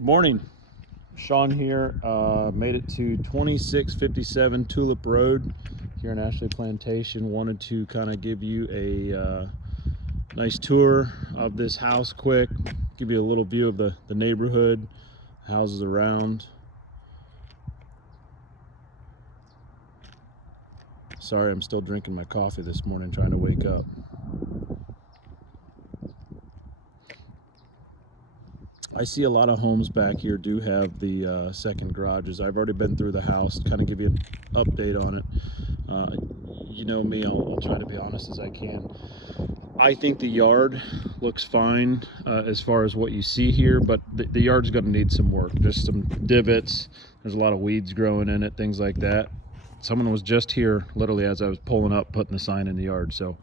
Good morning. Sean here. Made it to 2657 Tulip Road here in Ashley Plantation. Wanted to kind of give you a nice tour of this house quick, give you a little view of the neighborhood, houses around. Sorry, I'm still drinking my coffee this morning, trying to wake up. I see a lot of homes back here do have the second garages. I've already been through the house, kind of give you an update on it. You know me, I'll try to be honest as I can. I think the yard looks fine as far as what you see here, but the yard's going to need some work. Just some divots. There's a lot of weeds growing in it, things like that. Someone was just here literally as I was pulling up, putting the sign in the yard. So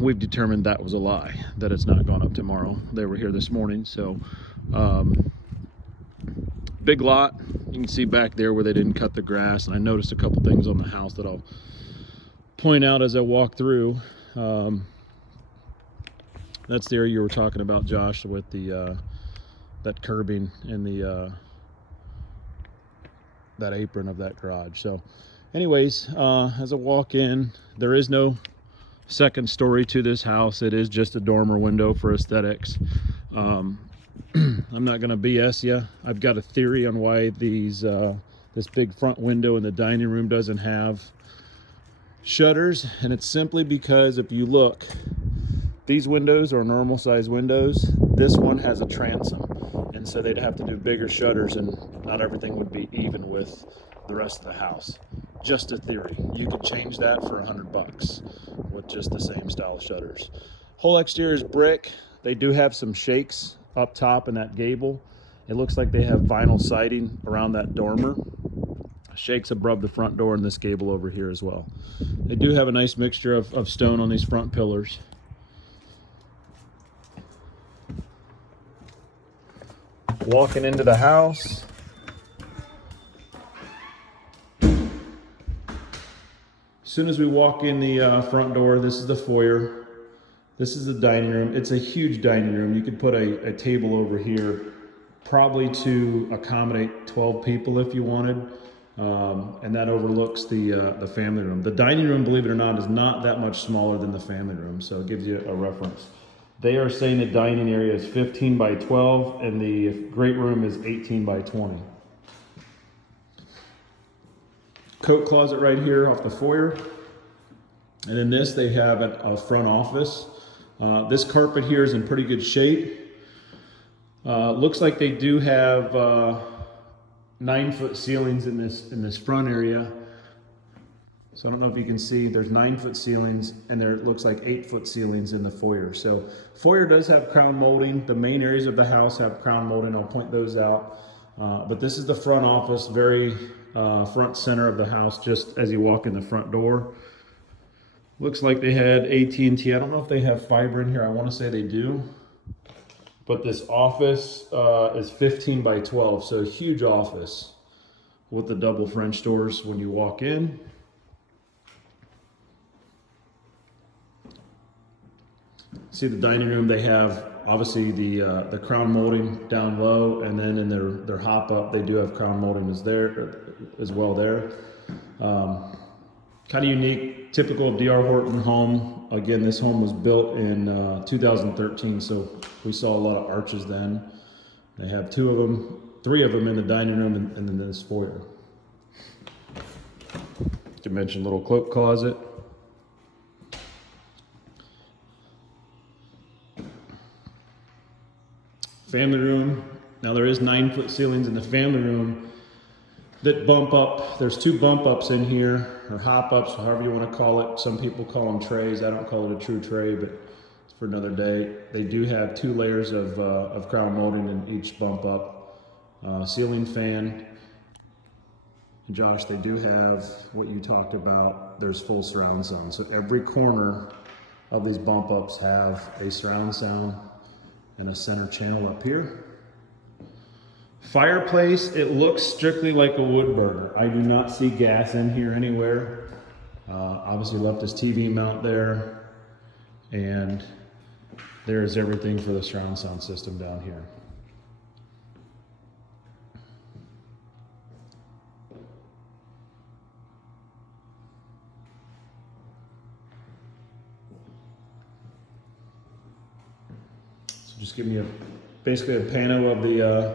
we've determined that was a lie, that it's not going up tomorrow. They were here this morning. So big lot. You can see back there where they didn't cut the grass, and I noticed a couple things on the house that I'll point out as I walk through. That's the area you were talking about, Josh, with the that curbing and the that apron of that garage. So anyways, as I walk in, there is no second story to this house. It is just a dormer window for aesthetics. I'm not gonna BS you. I've got a theory on why these this big front window in the dining room doesn't have shutters, and it's simply because if you look, these windows are normal size windows. This one has a transom, and so they'd have to do bigger shutters, and not everything would be even with the rest of the house. Just a theory. You could change that for $100 with just the same style shutters. Whole exterior is brick. They do have some shakes up top in that gable. It looks like they have vinyl siding around that dormer. Shakes above the front door and this gable over here as well. They do have a nice mixture of stone on these front pillars. Walking into the house, as soon as we walk in the front door, this is the foyer. This is the dining room. It's a huge dining room. You could put a table over here, probably to accommodate 12 people if you wanted. And that overlooks the family room. The dining room, believe it or not, is not that much smaller than the family room, so it gives you a reference. They are saying the dining area is 15 by 12 and the great room is 18 by 20. Coat closet right here off the foyer. And in this, they have a front office. This carpet here is in pretty good shape. Looks like they do have 9-foot ceilings in this front area. So I don't know if you can see, there's 9-foot ceilings, and there looks like 8-foot ceilings in the foyer. So foyer does have crown molding. The main areas of the house have crown molding. I'll point those out. But this is the front office, very front center of the house, just as you walk in the front door. Looks like they had AT&T. I don't know if they have fiber in here. I want to say they do. But this office is 15 by 12, so a huge office with the double French doors when you walk in. See the dining room, they have obviously the crown molding down low, and then in their hop up, they do have crown molding as well there. Kind of unique, typical of D.R. Horton home. Again, this home was built in 2013, so we saw a lot of arches then. They have three of them in the dining room and then this foyer. To mention little cloak closet. Family room. Now there is 9-foot ceilings in the family room that bump up. There's 2 bump ups in here, or hop ups, however you want to call it. Some people call them trays. I don't call it a true tray, but it's for another day. They do have 2 layers of crown molding in each bump up. Ceiling fan. And Josh, they do have what you talked about. There's full surround sound. So every corner of these bump ups have a surround sound and a center channel up here. Fireplace, it looks strictly like a wood burner. I do not see gas in here anywhere. Obviously left his TV mount there, and there's everything for the surround sound system down here. Just give me basically a pano of the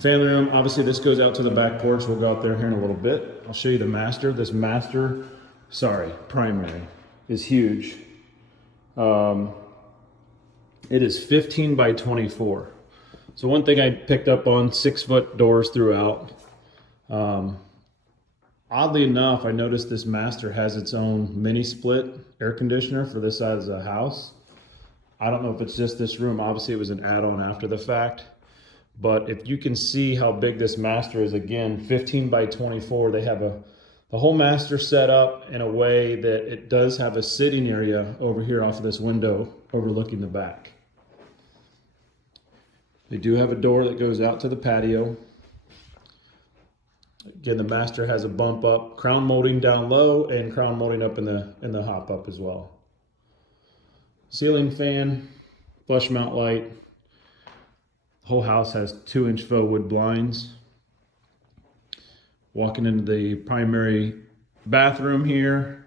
family room. Obviously this goes out to the back porch. We'll go out there here in a little bit. I'll show you the master. This master, primary is huge. It is 15 by 24. So one thing I picked up on, 6-foot doors throughout. Oddly enough, I noticed this master has its own mini split air conditioner for this side of the house. I don't know if it's just this room. Obviously it was an add-on after the fact. But if you can see how big this master is, again, 15 by 24, they have the whole master set up in a way that it does have a sitting area over here off of this window overlooking the back. They do have a door that goes out to the patio. Again, the master has a bump up, crown molding down low and crown molding up in the hop up as well. Ceiling fan, flush mount light. The whole house has 2-inch faux wood blinds. Walking into the primary bathroom here.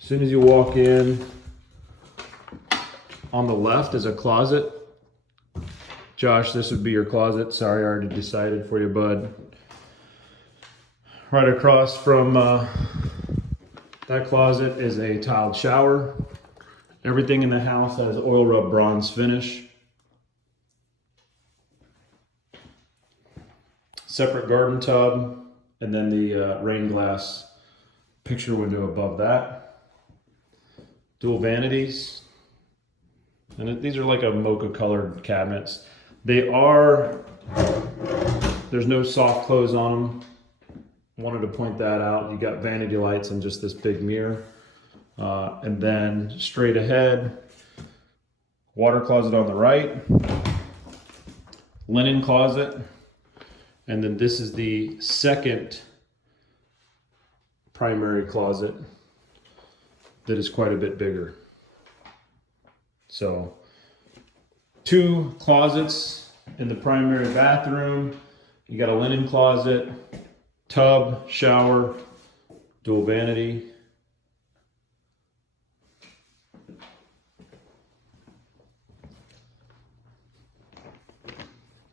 As soon as you walk in, on the left is a closet. Josh, this would be your closet. Sorry, I already decided for you, bud. Right across from that closet is a tiled shower. Everything in the house has oil rub bronze finish. Separate garden tub, and then the rain glass picture window above that. Dual vanities. And these are like a mocha colored cabinets. There's no soft close on them. Wanted to point that out. You got vanity lights and just this big mirror. And then straight ahead, water closet on the right, linen closet. And then this is the second primary closet that is quite a bit bigger. So 2 closets in the primary bathroom. You got a linen closet, tub, shower, dual vanity.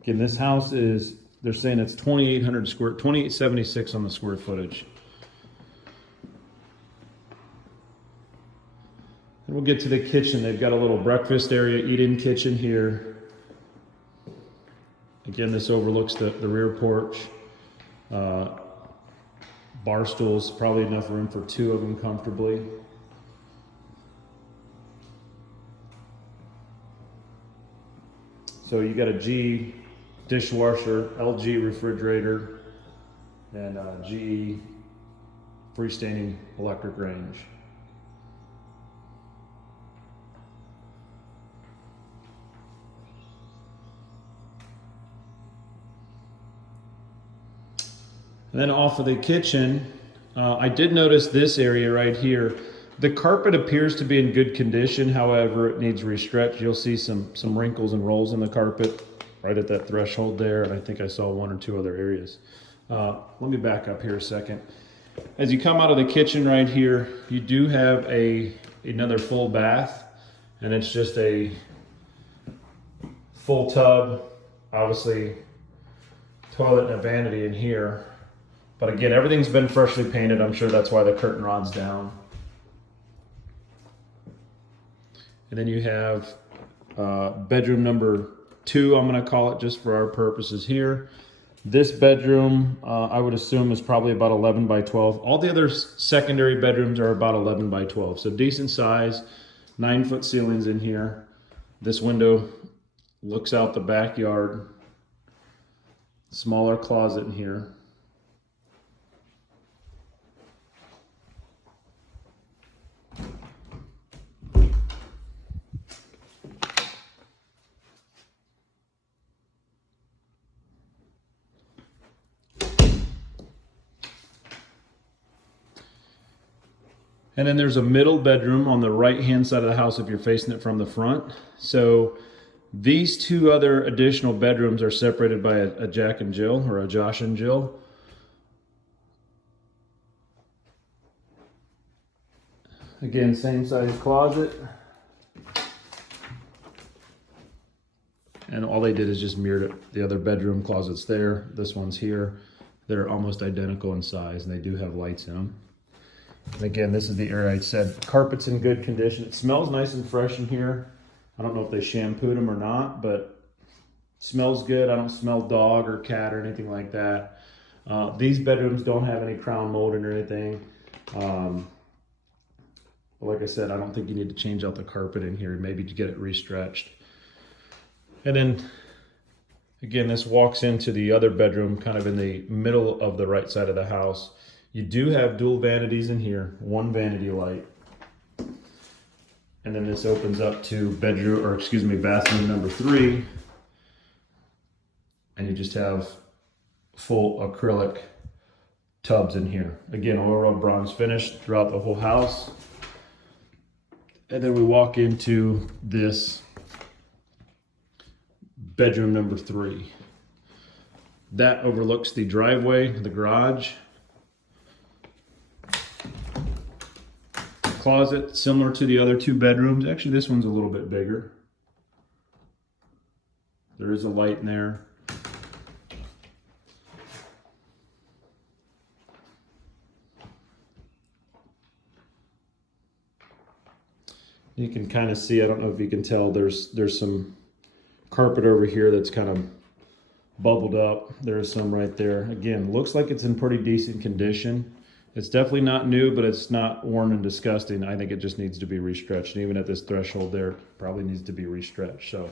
Again, this house is, they're saying it's 2876 on the square footage. And we'll get to the kitchen. They've got a little breakfast area, eat-in kitchen here. Again, this overlooks the rear porch. Bar stools, probably enough room for 2 of them comfortably. So you got a G dishwasher, LG refrigerator, and GE freestanding electric range. And then off of the kitchen, I did notice this area right here. The carpet appears to be in good condition. However, it needs restretched. You'll see some wrinkles and rolls in the carpet right at that threshold there. And I think I saw 1 or 2 other areas. Let me back up here a second. As you come out of the kitchen right here, you do have another full bath, and it's just a full tub, obviously toilet and a vanity in here. But again, everything's been freshly painted. I'm sure that's why the curtain rod's down. And then you have bedroom number 2, I'm going to call it just for our purposes here. This bedroom, I would assume, is probably about 11 by 12. All the other secondary bedrooms are about 11 by 12. So decent size, 9-foot ceilings in here. This window looks out the backyard. Smaller closet in here. And then there's a middle bedroom on the right-hand side of the house if you're facing it from the front. So these 2 other additional bedrooms are separated by a Jack and Jill, or a Josh and Jill. Again, same size closet. And all they did is just mirrored it. The other bedroom closet's there. This one's here. They're almost identical in size, and they do have lights in them. And again, this is the area I said carpet's in good condition. It smells nice and fresh in here. I don't know if they shampooed them or not, but it smells good. I don't smell dog or cat or anything like that. These bedrooms don't have any crown molding or anything. Like I said, I don't think you need to change out the carpet in here, maybe to get it restretched. And then again, this walks into the other bedroom kind of in the middle of the right side of the house. You do have dual vanities in here, one vanity light. And then this opens up to bathroom number 3. And you just have full acrylic tubs in here. Again, oil rub bronze finish throughout the whole house. And then we walk into this bedroom number 3. That overlooks the driveway, the garage. Closet, similar to the other 2 bedrooms. Actually, this one's a little bit bigger. There is a light in there. You can kind of see, I don't know if you can tell, there's some carpet over here that's kind of bubbled up. There's some right there. Again, looks like it's in pretty decent condition. It's definitely not new, but it's not worn and disgusting. I think it just needs to be restretched. And even at this threshold there, it probably needs to be restretched. So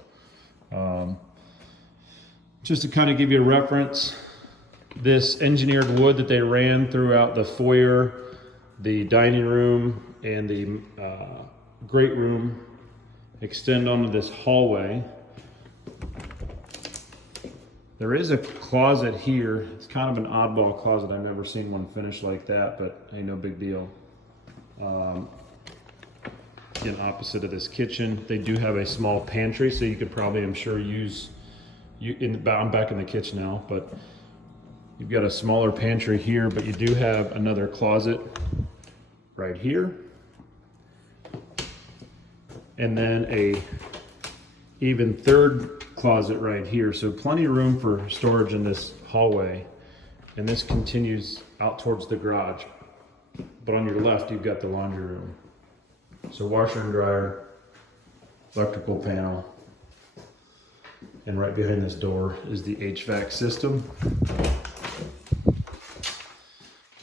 just to kind of give you a reference, this engineered wood that they ran throughout the foyer, the dining room, and the great room extend onto this hallway. There is a closet here. It's kind of an oddball closet. I've never seen one finished like that, but hey, no big deal. Again, opposite of this kitchen, they do have a small pantry, so you could probably, I'm sure, I'm back in the kitchen now, but you've got a smaller pantry here, but you do have another closet right here. And then a even third closet right here. So plenty of room for storage in this hallway. And this continues out towards the garage. But on your left, you've got the laundry room. So washer and dryer, electrical panel. And right behind this door is the HVAC system.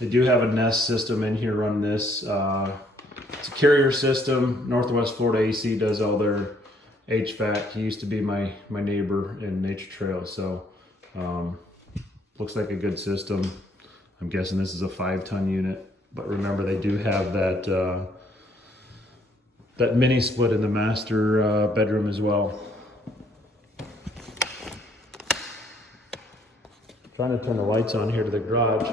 They do have a Nest system in here running this. It's a carrier system. Northwest Florida AC does all their HVAC. He used to be my neighbor in Nature Trail, so looks like a good system. I'm guessing this is a 5-ton unit, but remember they do have that that mini split in the master bedroom as well. Trying to turn the lights on here to the garage.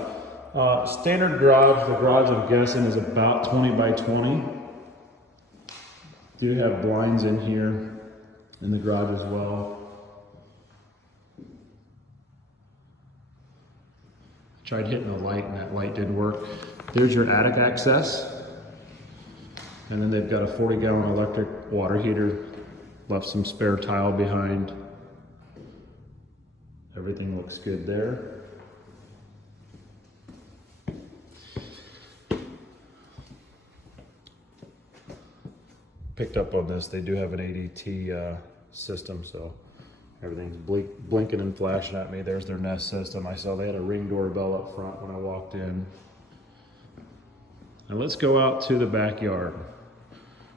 Standard garage, the garage I'm guessing is about 20 by 20. Do have blinds in here in the garage as well. Tried hitting the light and that light didn't work. There's your attic access. And then they've got a 40-gallon electric water heater. Left some spare tile behind. Everything looks good there. Picked up on this, they do have an ADT system, so everything's blinking and flashing at me. There's their Nest system. I saw they had a Ring doorbell up front when I walked in. Now let's go out to the backyard.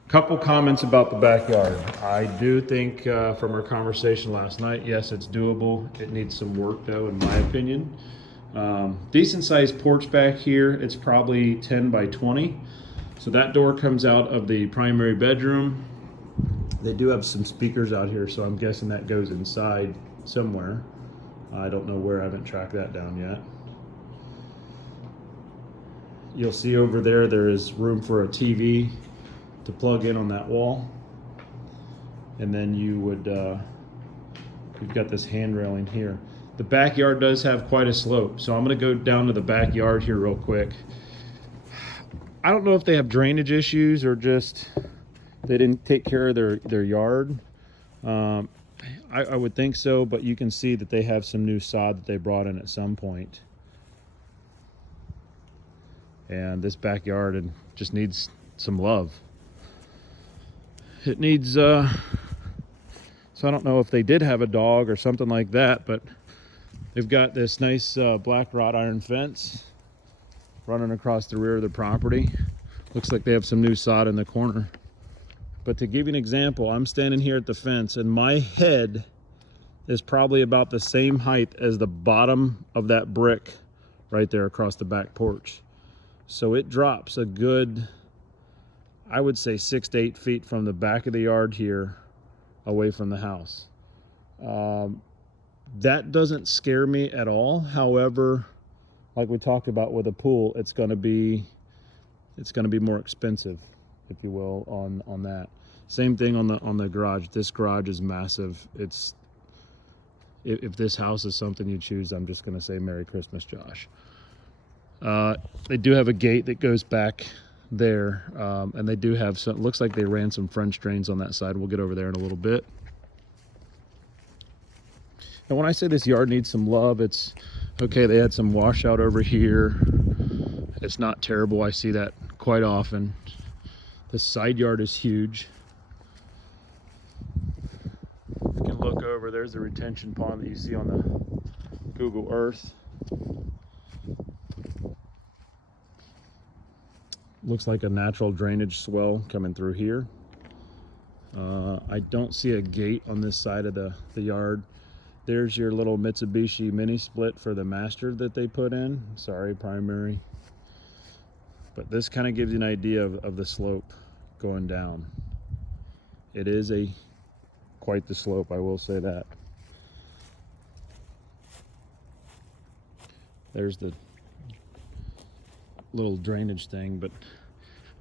Couple comments about the backyard. I do think from our conversation last night, yes, it's doable. It needs some work though, in my opinion. Decent sized porch back here. It's probably 10 by 20. So that door comes out of the primary bedroom. They do have some speakers out here, so I'm guessing that goes inside somewhere. I don't know where, I haven't tracked that down yet. You'll see over there, there is room for a TV to plug in on that wall. And then you would, you've got this hand railing here. The backyard does have quite a slope, so I'm gonna go down to the backyard here real quick. I don't know if they have drainage issues or just they didn't take care of their yard. I would think so, but you can see that they have some new sod that they brought in at some point. And this backyard just needs some love. It needs, so I don't know if they did have a dog or something like that, but they've got this nice black wrought iron fence running across the rear of the property. Looks like they have some new sod in the corner. But to give you an example, I'm standing here at the fence and my head is probably about the same height as the bottom of that brick right there across the back porch. So it drops a good, I would say 6 to 8 feet from the back of the yard here away from the house. That doesn't scare me at all. However, like we talked about with a pool, it's going to be more expensive, if you will, on that. Same thing on the garage. This garage is massive. It's, if this house is something you choose, I'm just going to say Merry Christmas, Josh. They do have a gate that goes back there, and they do have some, looks like they ran some French drains on that side. We'll get over there in a little bit. And when I say this yard needs some love, it's okay. They had some washout over here. It's not terrible. I see that quite often. The side yard is huge. You can look over, there's the retention pond that you see on the Google Earth. Looks like a natural drainage swell coming through here. I don't see a gate on this side of the yard. There's your little Mitsubishi mini split for the master that they put in. Sorry, primary. But this kind of gives you an idea of the slope going down. It is quite the slope, I will say that. There's the little drainage thing, but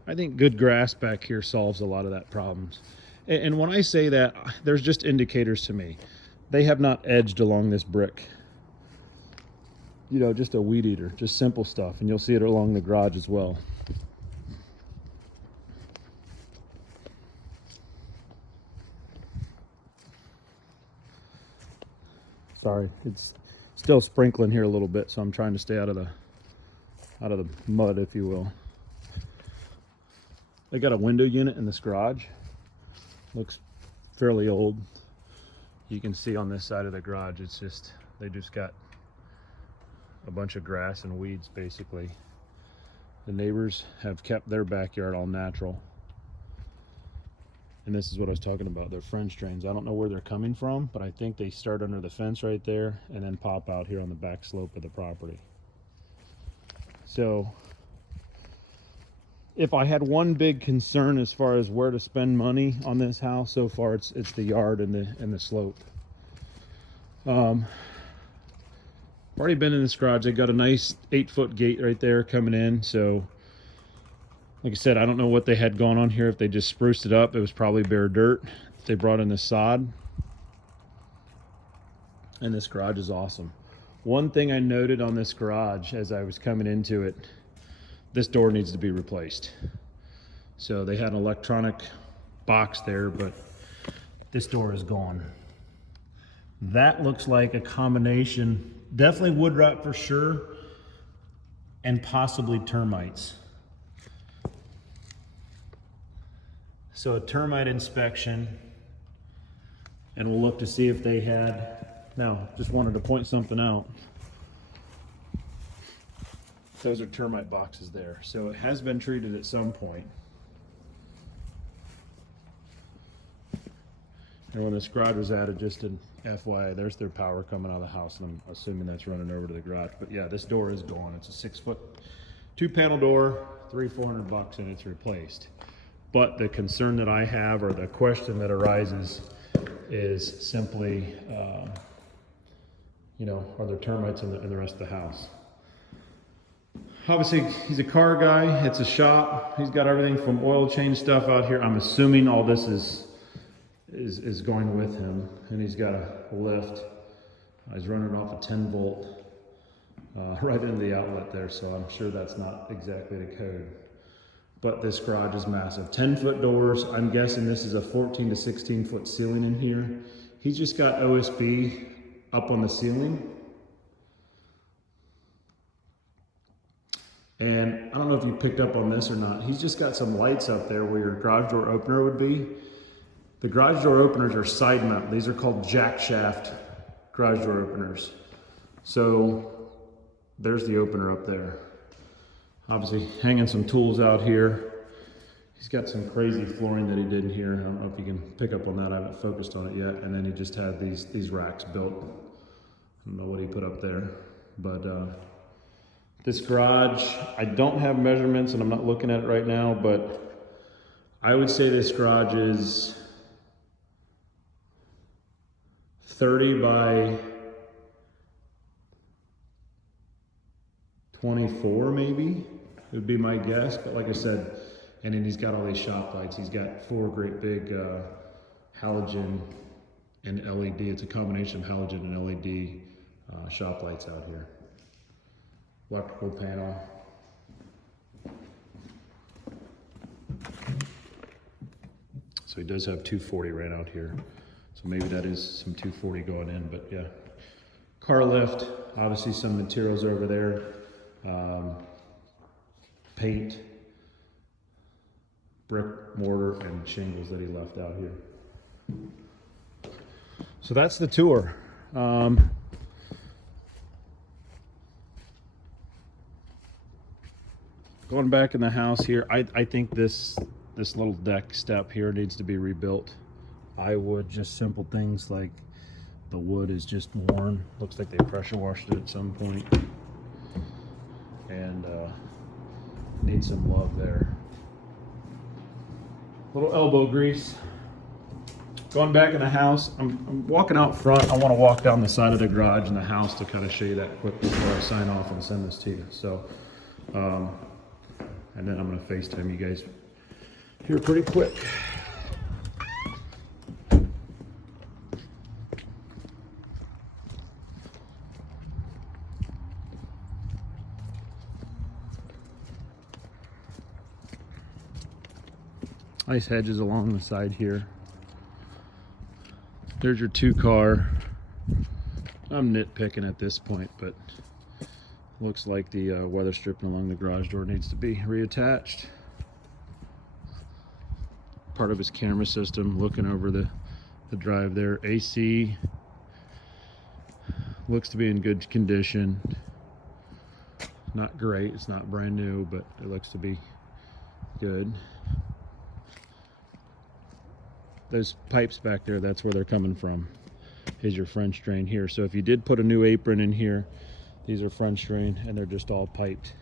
I think good grass back here solves a lot of that problems. And when I say that, there's just indicators to me. They have not edged along this brick. You know, just a weed eater, just simple stuff. And you'll see it along the garage as well. Sorry, it's still sprinkling here a little bit, so I'm trying to stay out of the mud, if you will. They got a window unit in this garage. Looks fairly old. You can see on this side of the garage, it's just, they just got a bunch of grass and weeds, basically. The neighbors have kept their backyard all natural. And this is what I was talking about, they're French drains. I don't know where they're coming from, but I think they start under the fence right there and then pop out here on the back slope of the property. So if I had one big concern as far as where to spend money on this house, so far it's the yard and the slope. Already been in this garage. They got a nice 8-foot gate right there coming in. So like I said, I don't know what they had going on here. If they just spruced it up, it was probably bare dirt. They brought in the sod. And this garage is awesome. One thing I noted on this garage as I was coming into it, this door needs to be replaced. So they had an electronic box there, but this door is gone. That looks like a combination, definitely wood rot for sure, and possibly termites. So a termite inspection, and we'll look to see if they had, now just wanted to point something out. Those are termite boxes there. So it has been treated at some point. And when this garage was added, just an FYI, there's their power coming out of the house, and I'm assuming that's running over to the garage. But yeah, this door is gone. It's a 6-foot, 2-panel door, $300-400, and it's replaced. But the concern that I have, or the question that arises, is simply, you know, are there termites in the rest of the house? Obviously, he's a car guy. It's a shop. He's got everything from oil change stuff out here. I'm assuming all this is going with him, and he's got a lift. He's running off a 10-volt right into the outlet there, so I'm sure that's not exactly the code. But this garage is massive. 10-foot doors. I'm guessing this is a 14 to 16-foot ceiling in here. He's just got OSB up on the ceiling. And I don't know if you picked up on this or not. He's just got some lights up there where your garage door opener would be. The garage door openers are side mount. These are called jack shaft garage door openers. So there's the opener up there. Obviously hanging some tools out here. He's got some crazy flooring that he did in here. I don't know if you can pick up on that. I haven't focused on it yet. And then he just had these racks built. I don't know what he put up there, but this garage, I don't have measurements and I'm not looking at it right now, but I would say this garage is 30 by 24 maybe, would be my guess. But like I said, and then he's got all these shop lights. He's got 4 great big halogen and LED. It's a combination of halogen and LED shop lights out here. Electrical panel. So he does have 240 right out here. So maybe that is some 240 going in, but yeah. Car lift, obviously some materials over there. Paint, brick, mortar, and shingles that he left out here. So that's the tour. Going back in the house here, I think this little deck step here needs to be rebuilt. I would just simple things like the wood is just worn. Looks like they pressure washed it at some point. And needs some love there. Little elbow grease. Going back in the house, I'm walking out front. I want to walk down the side of the garage and the house to kind of show you that quick before I sign off and send this to you. So, and then I'm going to FaceTime you guys here pretty quick. Nice hedges along the side here. There's your 2-car. I'm nitpicking at this point, but looks like the weather stripping along the garage door needs to be reattached. Part of his camera system looking over the drive there. AC looks to be in good condition. Not great, it's not brand new, but it looks to be good. Those pipes back there, that's where they're coming from. Here's your French drain here. So if you did put a new apron in here, these are French drain and they're just all piped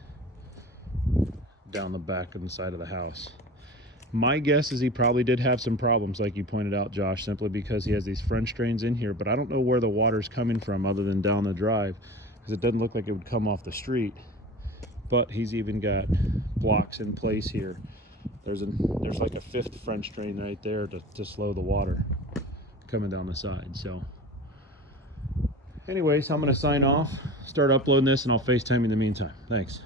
down the back and the side of the house. My guess is he probably did have some problems, like you pointed out, Josh, simply because he has these French drains in here, but I don't know where the water's coming from other than down the drive, because it doesn't look like it would come off the street. But he's even got blocks in place here. There's like a 5th French drain right there to slow the water coming down the side. So anyways, I'm going to sign off, start uploading this, and I'll FaceTime you in the meantime. Thanks.